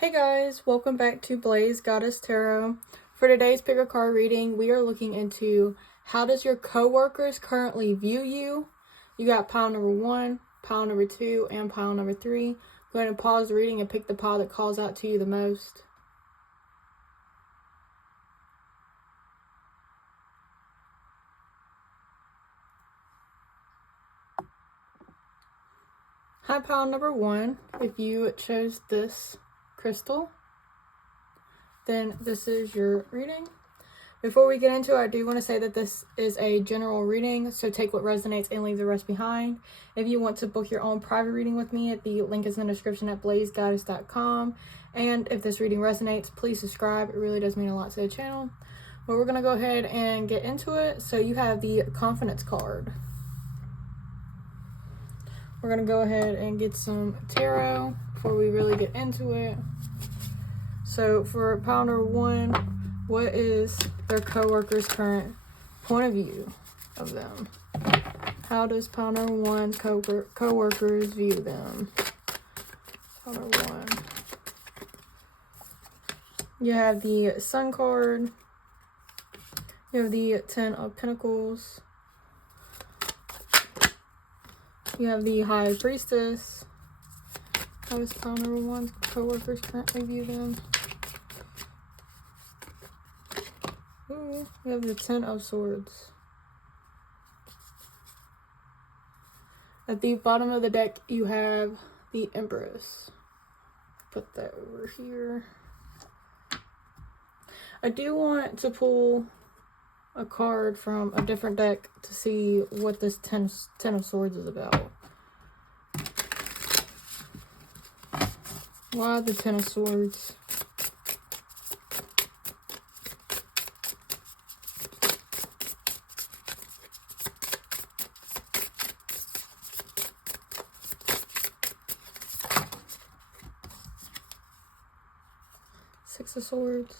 Hey guys, welcome back to BlazedGoddessTarot. For today's pick a card reading, we are looking into how does your coworkers currently view you. You got pile number 1, pile number 2, and pile number 3. Go ahead and pause the reading and pick the pile that calls out to you the most. Hi, pile number 1. If you chose this crystal, then this is your reading. Before we get into it, I do want to say that this is a general reading, so take what resonates and leave the rest behind. If you want to book your own private reading with me, the link is in the description at BlazedGoddess.com. And if this reading resonates, please subscribe. It really does mean a lot to the channel. But we're going to go ahead and get into it. So you have the Confidence card. We're going to go ahead and get some tarot before we really get into it. So for pile number 1, what is their coworkers' current point of view of them? How does pile number 1 coworkers view them? Pile number 1. You have the Sun card. You have the 10 of Pentacles. You have the High Priestess. How does pile number 1's coworkers currently view them? Ooh, we have the 10 of Swords. At the bottom of the deck, you have the Empress. Put that over here. I do want to pull a card from a different deck to see what this 10 of Swords is about. Why the 10 of Swords? Six of Swords.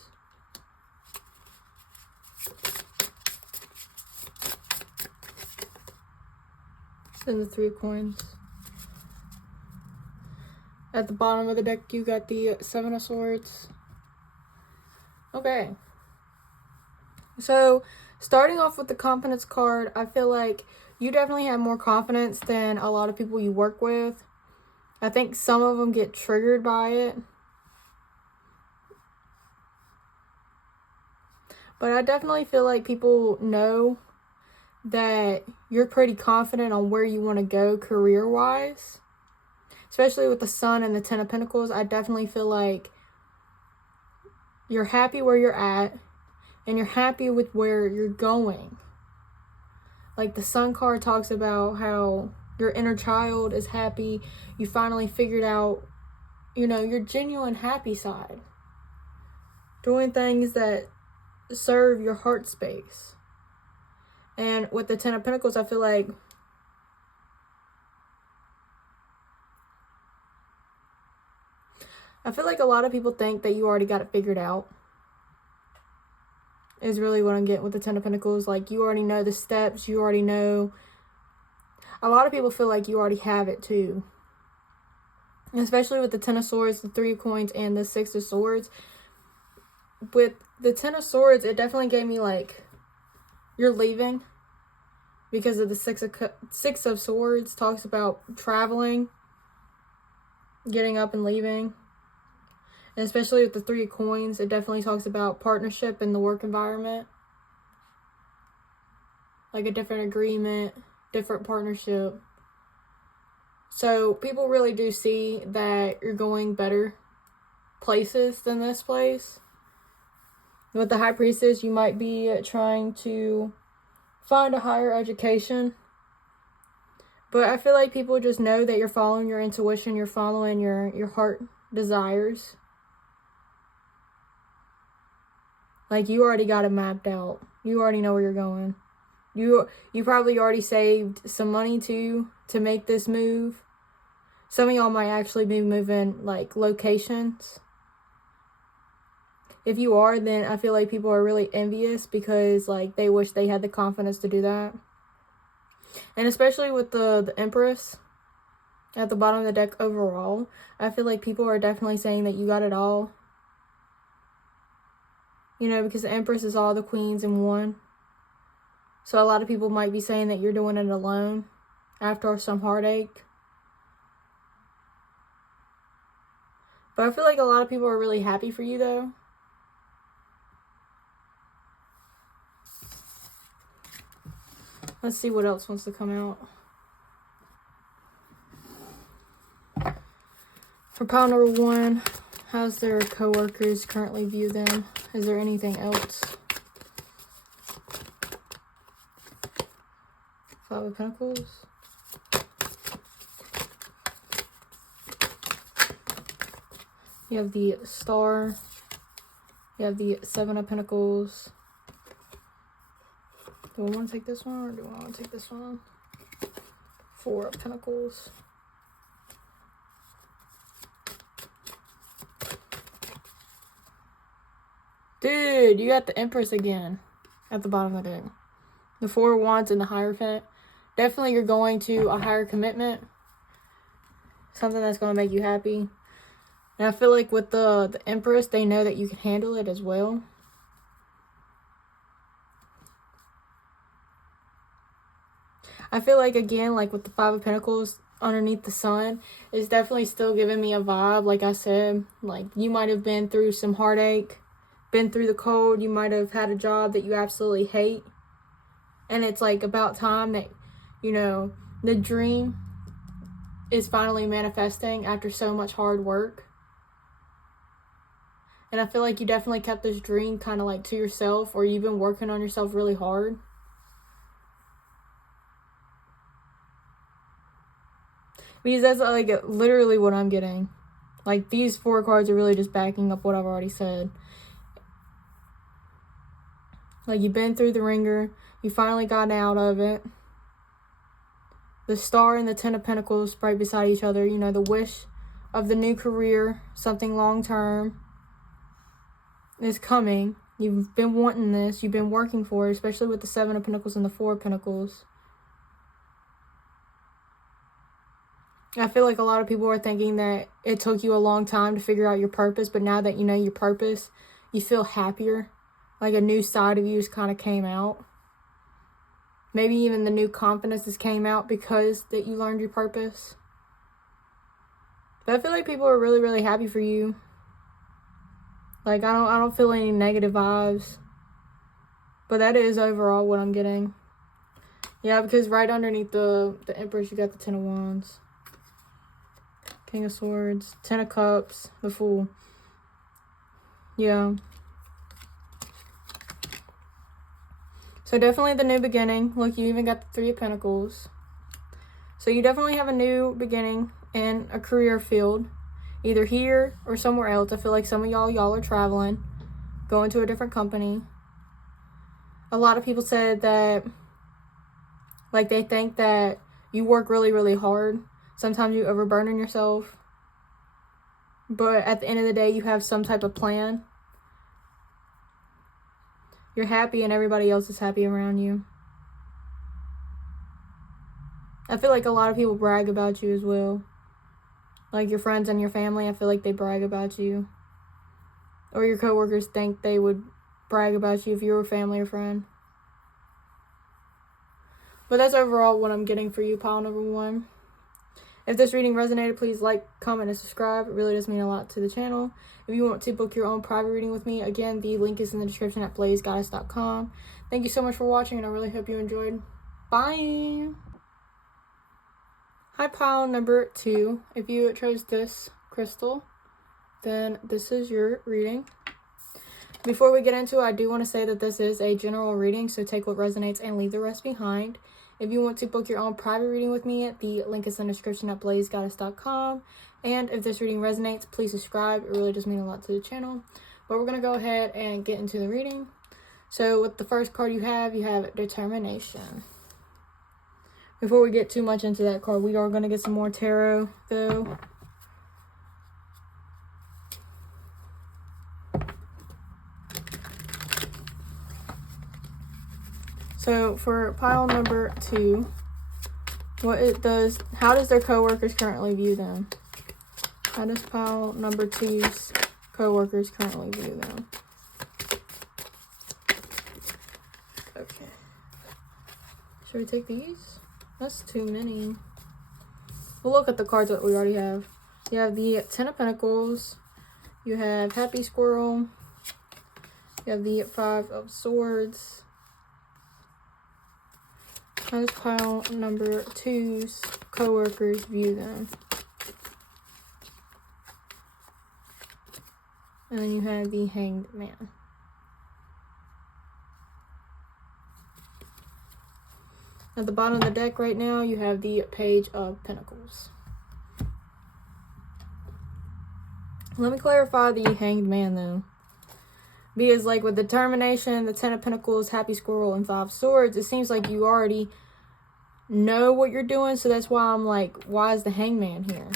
And the 3 of Coins. At the bottom of the deck, you got the 7 of Swords. Okay. So, starting off with the Confidence card, I feel like you definitely have more confidence than a lot of people you work with. I think some of them get triggered by it. But I definitely feel like people know that you're pretty confident on where you want to go career-wise. Especially with the Sun and the 10 of Pentacles, I definitely feel like you're happy where you're at and you're happy with where you're going. Like the Sun card talks about how your inner child is happy. You finally figured out, your genuine happy side. Doing things that serve your heart space. And with the 10 of Pentacles, I feel like a lot of people think that you already got it figured out. Is really what I'm getting with the 10 of Pentacles. Like, you already know the steps. You already know. A lot of people feel like you already have it too. Especially with the 10 of Swords, the 3 of Coins, and the 6 of Swords. With the 10 of Swords, it definitely gave me like, you're leaving. Because of the 6 of Swords talks about traveling. Getting up and leaving. And especially with the 3 of Coins, it definitely talks about partnership in the work environment. Like a different agreement, different partnership. So people really do see that you're going better places than this place. With the High Priestess, you might be trying to find a higher education. But I feel like people just know that you're following your intuition, you're following your heart desires. Like, you already got it mapped out. You already know where you're going. You probably already saved some money to make this move. Some of y'all might actually be moving, like, locations. If you are, then I feel like people are really envious because, like, they wish they had the confidence to do that. And especially with the Empress. At the bottom of the deck overall, I feel like people are definitely saying that you got it all. You know, because the Empress is all the queens in one. So a lot of people might be saying that you're doing it alone after some heartache. But I feel like a lot of people are really happy for you, though. Let's see what else wants to come out. For pile number 1, how's their co-workers currently view them? Is there anything else? 5 of Pentacles. You have the Star. You have the 7 of Pentacles. Do I want to take this one or do I want to take this one? 4 of Pentacles. Dude, you got the Empress again at the bottom of the deck. The 4 of Wands and the Hierophant. Definitely you're going to a higher commitment. Something that's going to make you happy. And I feel like with the Empress, they know that you can handle it as well. I feel like, again, like with the 5 of Pentacles underneath the Sun, it's definitely still giving me a vibe. Like I said, like you might have been through some heartache, been through the cold. You might have had a job that you absolutely hate. And it's like about time that, you know, the dream is finally manifesting after so much hard work. And I feel like you definitely kept this dream kind of like to yourself, or you've been working on yourself really hard. Because that's like literally what I'm getting. Like these 4 cards are really just backing up what I've already said. Like you've been through the ringer. You finally got out of it. The Star and the 10 of Pentacles right beside each other. You know, the wish of the new career, something long term, is coming. You've been wanting this. You've been working for it, especially with the 7 of Pentacles and the 4 of Pentacles. I feel like a lot of people are thinking that it took you a long time to figure out your purpose, but now that you know your purpose, you feel happier. Like a new side of you just kind of came out. Maybe even the new confidence just came out because that you learned your purpose. But I feel like people are really, really happy for you. Like I don't feel any negative vibes. But that is overall what I'm getting. Yeah, because right underneath the Empress, you got the 10 of Wands. King of Swords, 10 of Cups, the Fool. Yeah. So definitely the new beginning. Look, you even got the 3 of Pentacles. So you definitely have a new beginning in a career field. Either here or somewhere else. I feel like some of y'all are traveling. Going to a different company. A lot of people said that, like, they think that you work really, really hard. Sometimes you overburden yourself. But at the end of the day, you have some type of plan. You're happy and everybody else is happy around you. I feel like a lot of people brag about you as well. Like your friends and your family, I feel like they brag about you. Or your coworkers think they would brag about you if you were family or friend. But that's overall what I'm getting for you, pile number 1. If this reading resonated, please like, comment, and subscribe. It really does mean a lot to the channel. If you want to book your own private reading with me, again, the link is in the description at BlazedGoddessTarot.com. Thank you so much for watching, and I really hope you enjoyed. Bye! Hi, pile number 2. If you chose this crystal, then this is your reading. Before we get into it, I do want to say that this is a general reading, so take what resonates and leave the rest behind. If you want to book your own private reading with me, the link is in the description at BlazedGoddessTarot.com. And if this reading resonates, please subscribe. It really does mean a lot to the channel. But we're going to go ahead and get into the reading. So with the first card you have Determination. Before we get too much into that card, we are going to get some more tarot, though. So for pile number 2, How does their coworkers currently view them? How does pile number 2's coworkers currently view them? Okay. Should we take these? That's too many. We'll look at the cards that we already have. You have the 10 of Pentacles. You have Happy Squirrel. You have the 5 of Swords. How does pile number 2's coworkers view them? And then you have the Hanged Man. At the bottom of the deck right now, you have the Page of Pentacles. Let me clarify the Hanged Man though. Because like with determination, the 10 of Pentacles, Happy Squirrel, and 5 of Swords, it seems like you already know what you're doing. So that's why I'm like, why is the Hanged Man here?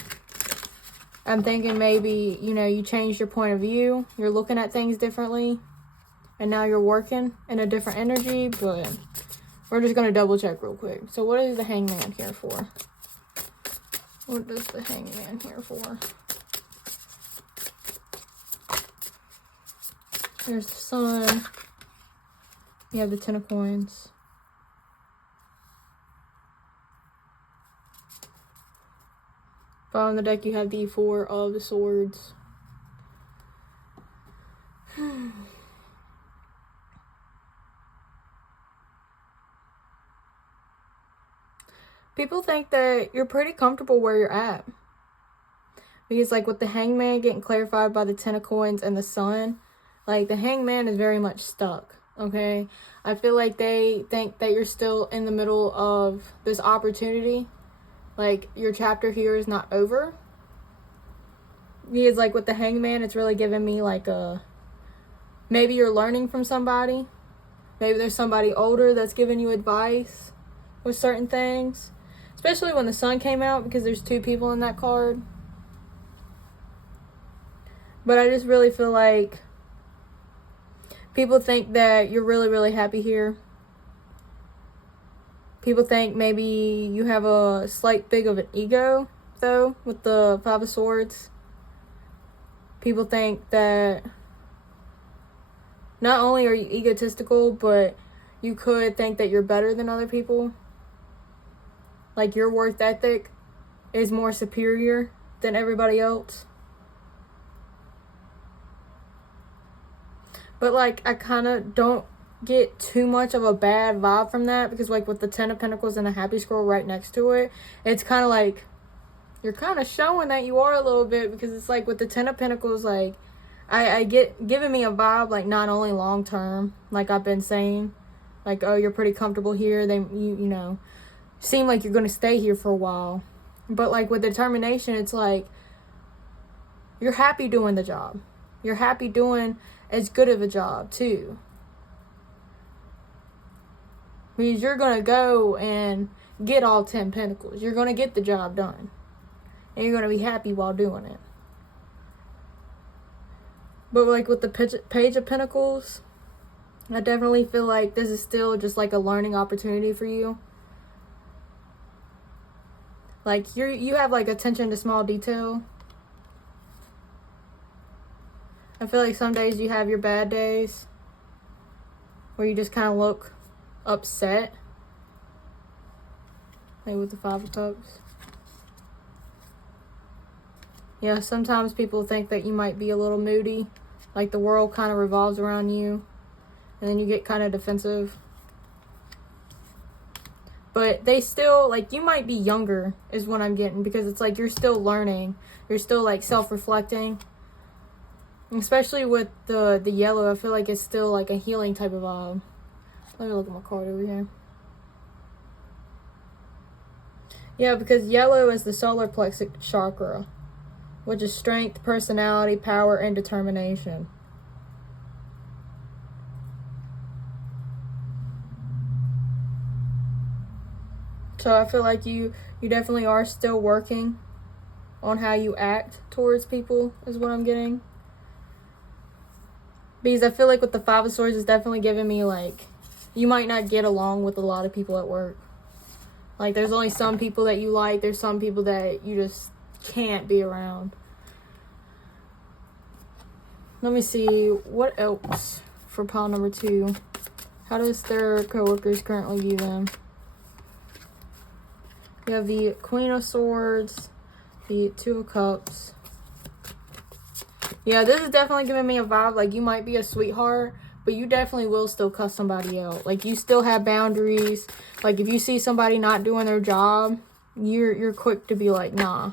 I'm thinking maybe, you know, you changed your point of view. You're looking at things differently. And now you're working in a different energy. But we're just going to double check real quick. So what is the Hanged Man here for? What is the Hanged Man here for? There's the Sun. You have the 10 of Coins. Bottom of the deck, you have the 4 of the Swords. People think that you're pretty comfortable where you're at. Because like with the Hangman getting clarified by the 10 of Coins and the Sun, like the Hangman is very much stuck, okay? I feel like they think that you're still in the middle of this opportunity. Like your chapter here is not over. Because like with the Hangman, it's really giving me like maybe you're learning from somebody. Maybe there's somebody older that's giving you advice with certain things. Especially when the Sun came out, because there's 2 people in that card. But I just really feel like people think that you're really, really happy here. People think maybe you have a slight big of an ego, though, with the 5 of Swords. People think that not only are you egotistical, but you could think that you're better than other people. Like your work ethic is more superior than everybody else. But like I kind of don't get too much of a bad vibe from that, because like with the 10 of Pentacles and the Happy Squirrel right next to it, it's kind of like you're kind of showing that you are a little bit, because it's like with the 10 of Pentacles, like I get giving me a vibe like not only long term, like I've been saying, like, oh, you're pretty comfortable here, you know, seem like you're going to stay here for a while. But like with determination, it's like you're happy doing the job. You're happy doing as good of a job too. Because you're going to go and get all 10 Pentacles. You're going to get the job done. And you're going to be happy while doing it. But like with the Page of Pentacles, I definitely feel like this is still just like a learning opportunity for you. Like you have like attention to small detail. I feel like some days you have your bad days where you just kind of look upset. Like with the 5 of Cups. Yeah, sometimes people think that you might be a little moody. Like the world kind of revolves around you. And then you get kind of defensive. But they still, like, you might be younger is what I'm getting. Because it's like you're still learning. You're still like self-reflecting. Especially with the yellow, I feel like it's still like a healing type of vibe. Let me look at my card over here. Yeah, because yellow is the solar plexus chakra, which is strength, personality, power, and determination. So I feel like you definitely are still working on how you act towards people, is what I'm getting. Because I feel like with the 5 of Swords, it's definitely giving me like, you might not get along with a lot of people at work. Like, there's only some people that you like. There's some people that you just can't be around. Let me see. What else for pile number 2? How does their coworkers currently view them? You have the Queen of Swords, the Two of Cups. Yeah, this is definitely giving me a vibe. Like, you might be a sweetheart, but you definitely will still cuss somebody out. Like, you still have boundaries. Like, if you see somebody not doing their job, you're quick to be like, nah.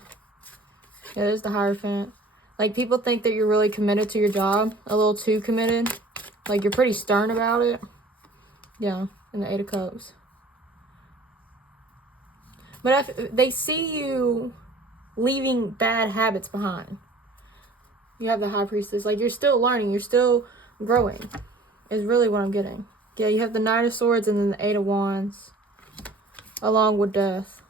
Yeah, there's the Hierophant. Like, people think that you're really committed to your job. A little too committed. Like, you're pretty stern about it. Yeah, and the Eight of Cups. But they see you leaving bad habits behind. You have the High Priestess. Like, you're still learning. You're still growing. Is really what I'm getting. Yeah, you have the Knight of Swords and then the Eight of Wands. Along with Death.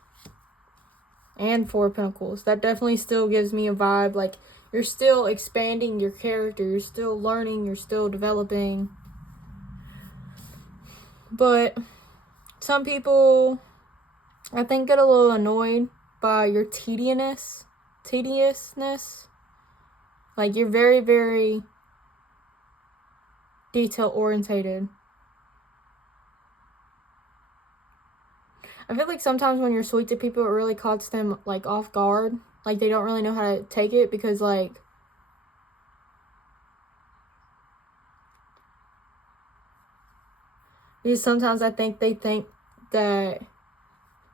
And Four of Pentacles. That definitely still gives me a vibe. Like, you're still expanding your character. You're still learning. You're still developing. But some people, I think, get a little annoyed by your tediousness. Like, you're very, very detail-orientated. I feel like sometimes when you're sweet to people, it really caught them, like, off guard. Like, they don't really know how to take it because, like, because sometimes I think they think that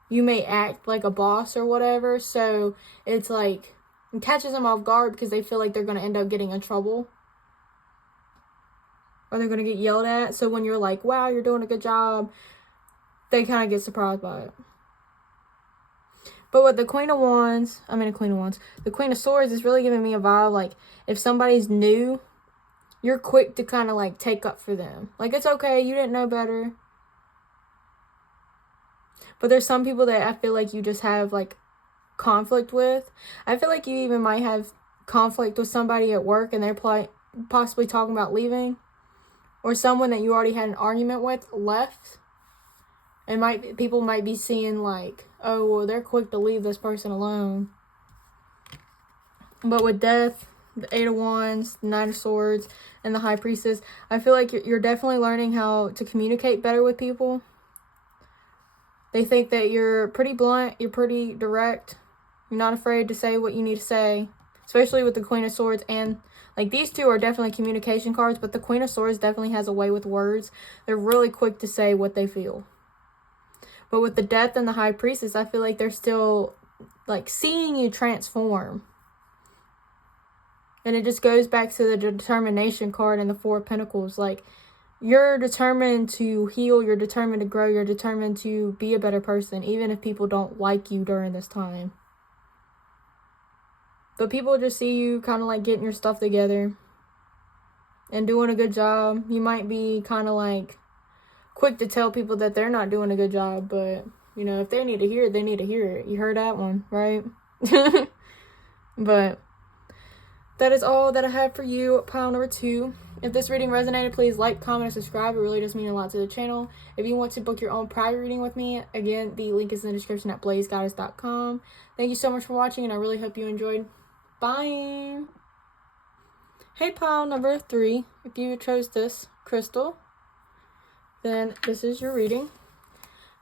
you may act like a boss or whatever. So it's like, it catches them off guard because they feel like they're going to end up getting in trouble. Or they're going to get yelled at. So when you're like, wow, you're doing a good job, they kind of get surprised by it. But with the Queen of Swords is really giving me a vibe. Like, if somebody's new, you're quick to kind of, like, take up for them. Like, it's okay. You didn't know better. But there's some people that I feel like you just have, like, conflict with. I feel like you even might have conflict with somebody at work and they're possibly talking about leaving. Or someone that you already had an argument with left. And people might be seeing, like, oh, well, they're quick to leave this person alone. But with Death, the Eight of Wands, the Knight of Swords, and the High Priestess, I feel like you're definitely learning how to communicate better with people. They think that you're pretty blunt, you're pretty direct. You're not afraid to say what you need to say. Especially with the Queen of Swords and, like, these two are definitely communication cards, but the Queen of Swords definitely has a way with words. They're really quick to say what they feel. But with the Death and the High Priestess, I feel like they're still, like, seeing you transform. And it just goes back to the determination card and the Four of Pentacles. Like, you're determined to heal, you're determined to grow, you're determined to be a better person, even if people don't like you during this time. But people just see you kind of, like, getting your stuff together and doing a good job. You might be kind of, like, quick to tell people that they're not doing a good job, but, you know, if they need to hear it, they need to hear it. You heard that one, right? But that is all that I have for you, pile number 2. If this reading resonated, please like, comment, and subscribe. It really does mean a lot to the channel. If you want to book your own private reading with me, again, the link is in the description at BlazedGoddessTarot. Thank you so much for watching, and I really hope you enjoyed. Bye! Hey, pile number 3. If you chose this crystal, then this is your reading.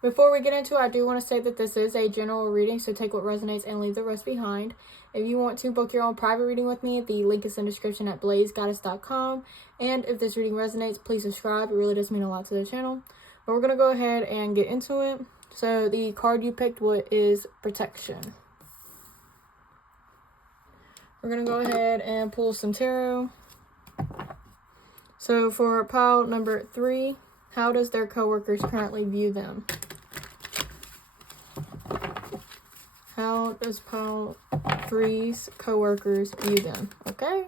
Before we get into it, I do want to say that this is a general reading, so take what resonates and leave the rest behind. If you want to book your own private reading with me, the link is in the description at BlazedGoddessTarot. And if this reading resonates, please subscribe. It really does mean a lot to the channel. But we're going to go ahead and get into it. So the card you picked is Protection. We're going to go ahead and pull some tarot. So for pile number 3, how does their coworkers currently view them? How does pile 3's coworkers view them? Okay.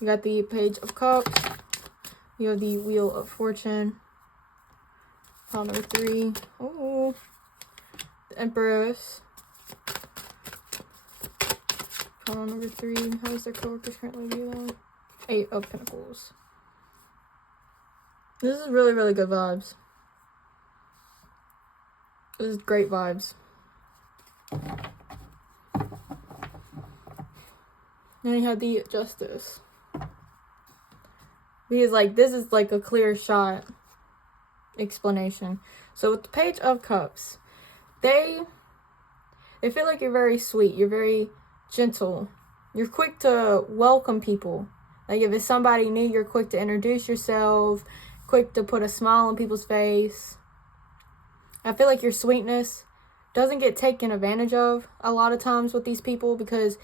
You got the Page of Cups. You have the Wheel of Fortune. Pile number 3. Oh. The Empress. Pile number 3. How does their coworkers currently view them? 8 of Pentacles. This is really, really good vibes. This is great vibes. Now you have the Justice. Because, like, this is, like, a clear shot explanation. So, with the Page of Cups, they feel like you're very sweet. You're very gentle. You're quick to welcome people. Like, if it's somebody new, you're quick to introduce yourself, quick to put a smile on people's face. I feel like your sweetness doesn't get taken advantage of a lot of times with these people because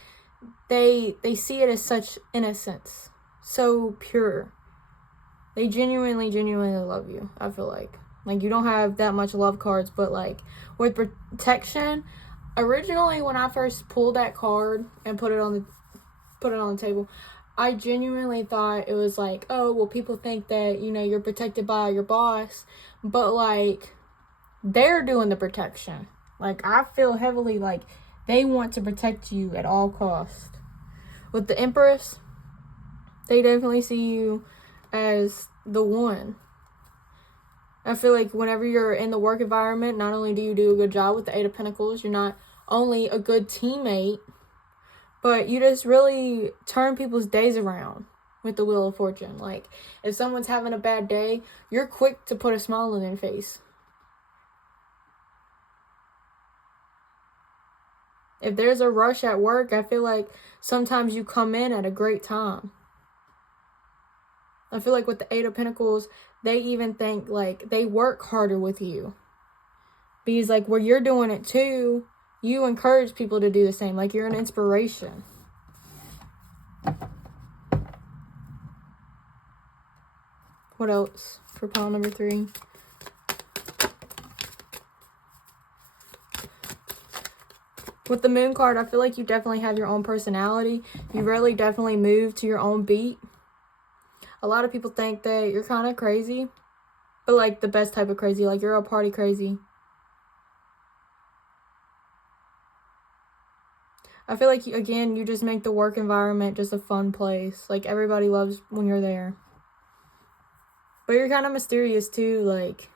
they see it as such innocence, so pure. They genuinely love you, I feel like. Like, you don't have that much love cards, but, like, with protection, originally when I first pulled that card and put it on the table, I genuinely thought it was like, oh, well, people think that, you know, you're protected by your boss, but, like, they're doing the protection. Like, I feel heavily like they want to protect you at all costs. With the Empress, they definitely see you as the one. I feel like whenever you're in the work environment, not only do you do a good job with the Eight of Pentacles, you're not only a good teammate, but you just really turn people's days around with the Wheel of Fortune. Like, if someone's having a bad day, you're quick to put a smile on their face. If there's a rush at work, I feel like sometimes you come in at a great time. I feel like with the Eight of Pentacles, they even think, like, they work harder with you. Because, like, where you're doing it too, you encourage people to do the same. Like, you're an inspiration. What else for pile number 3? With the Moon card, I feel like you definitely have your own personality. You really definitely move to your own beat. A lot of people think that you're kind of crazy, but, like, the best type of crazy. Like, you're a party crazy. I feel like, again, you just make the work environment just a fun place. Like, everybody loves when you're there. But you're kind of mysterious, too. Like,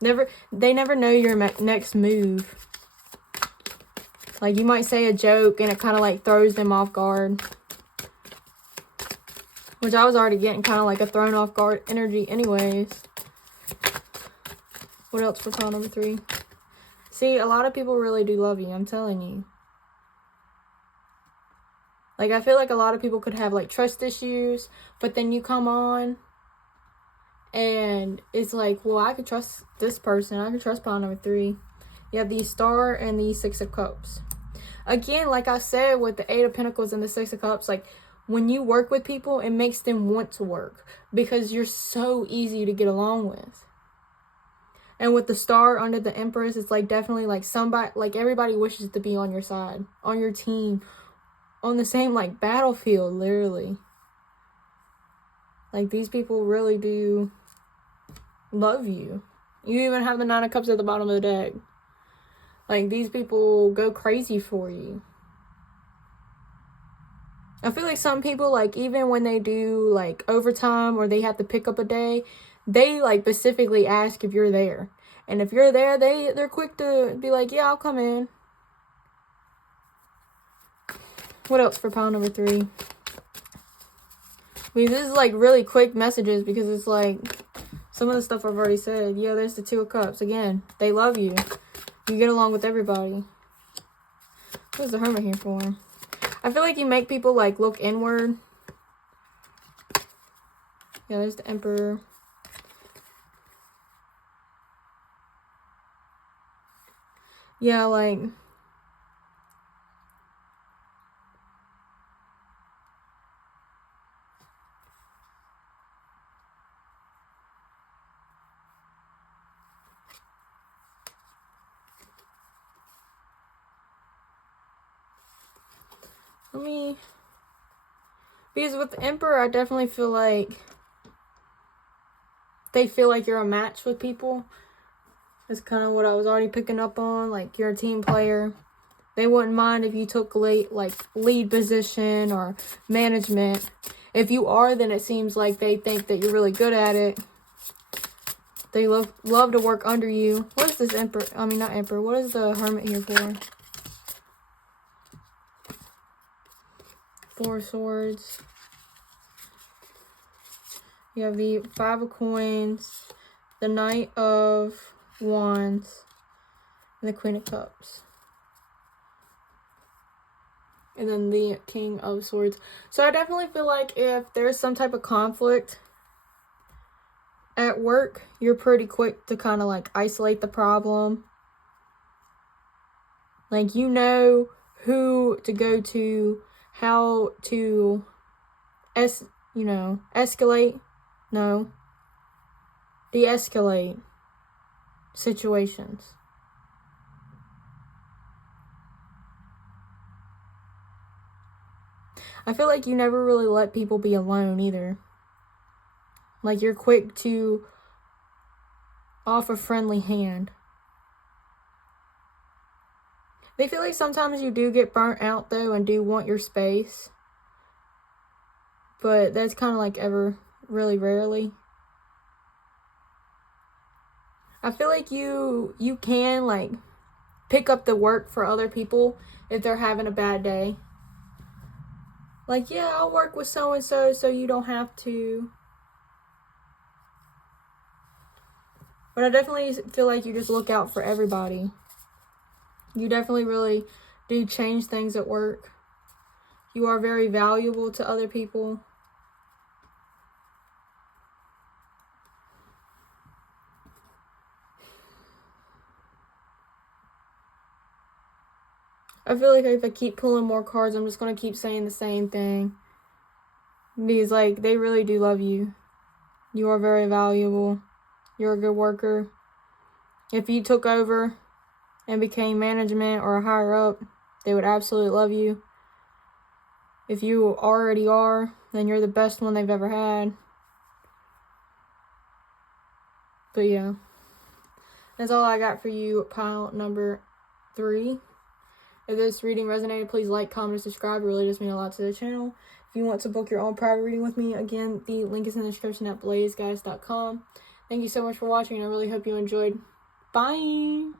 they never know your next move. Like, you might say a joke and it kind of, like, throws them off guard. Which I was already getting kind of like a thrown off guard energy anyways. What else for pile number 3? See, a lot of people really do love you, I'm telling you. Like, I feel like a lot of people could have, like, trust issues, but then you come on and it's like, well, I could trust this person. I could trust pile number 3. You have the Star and the Six of Cups. Again, like I said, with the Eight of Pentacles and the Six of Cups, like, when you work with people, it makes them want to work because you're so easy to get along with. And with the Star under the Empress, it's like definitely like somebody, like everybody wishes to be on your side, on your team, on the same like battlefield, literally. Like, these people really do love you. You even have the Nine of Cups at the bottom of the deck. Like, these people go crazy for you. I feel like some people, like, even when they do, like, overtime or they have to pick up a day, they, like, specifically ask if you're there. And if you're there, they're quick to be like, yeah, I'll come in. What else for pile number 3? I mean, this is, like, really quick messages because it's, like, some of the stuff I've already said. Yeah, there's the Two of Cups. Again, they love you. You get along with everybody. What's the Hermit here for? I feel like you make people, like, look inward. Yeah, there's the Emperor. Yeah, like... Because with the Emperor, I definitely feel like they feel like you're a match with people. That's kind of what I was already picking up on. Like, you're a team player. They wouldn't mind if you took lead position or management. If you are, then it seems like they think that you're really good at it. They love to work under you. What is this Emperor? I mean, not Emperor. What is the Hermit here for? Four of Swords. You have the Five of Coins, the Knight of Wands, and the Queen of Cups. And then the King of Swords. So I definitely feel like if there's some type of conflict at work, you're pretty quick to kind of like isolate the problem. Like, you know who to go to, how to escalate. No. De-escalate situations. I feel like you never really let people be alone either. Like, you're quick to offer a friendly hand. They feel like sometimes you do get burnt out though and do want your space. But that's kind of like really rarely. I feel like you can like pick up the work for other people if they're having a bad day. Like, yeah, I'll work with so-and-so so you don't have to. But I definitely feel like you just look out for everybody. You definitely really do change things at work. You are very valuable to other people. I feel like if I keep pulling more cards, I'm just going to keep saying the same thing. Because, like, they really do love you. You are very valuable. You're a good worker. If you took over and became management or higher up, they would absolutely love you. If you already are, then you're the best one they've ever had. But yeah, that's all I got for you, pile number 3. If this reading resonated, please like, comment, and subscribe. It really does mean a lot to the channel. If you want to book your own private reading with me, again, the link is in the description at BlazedGoddessTarot.com. Thank you so much for watching, and I really hope you enjoyed. Bye!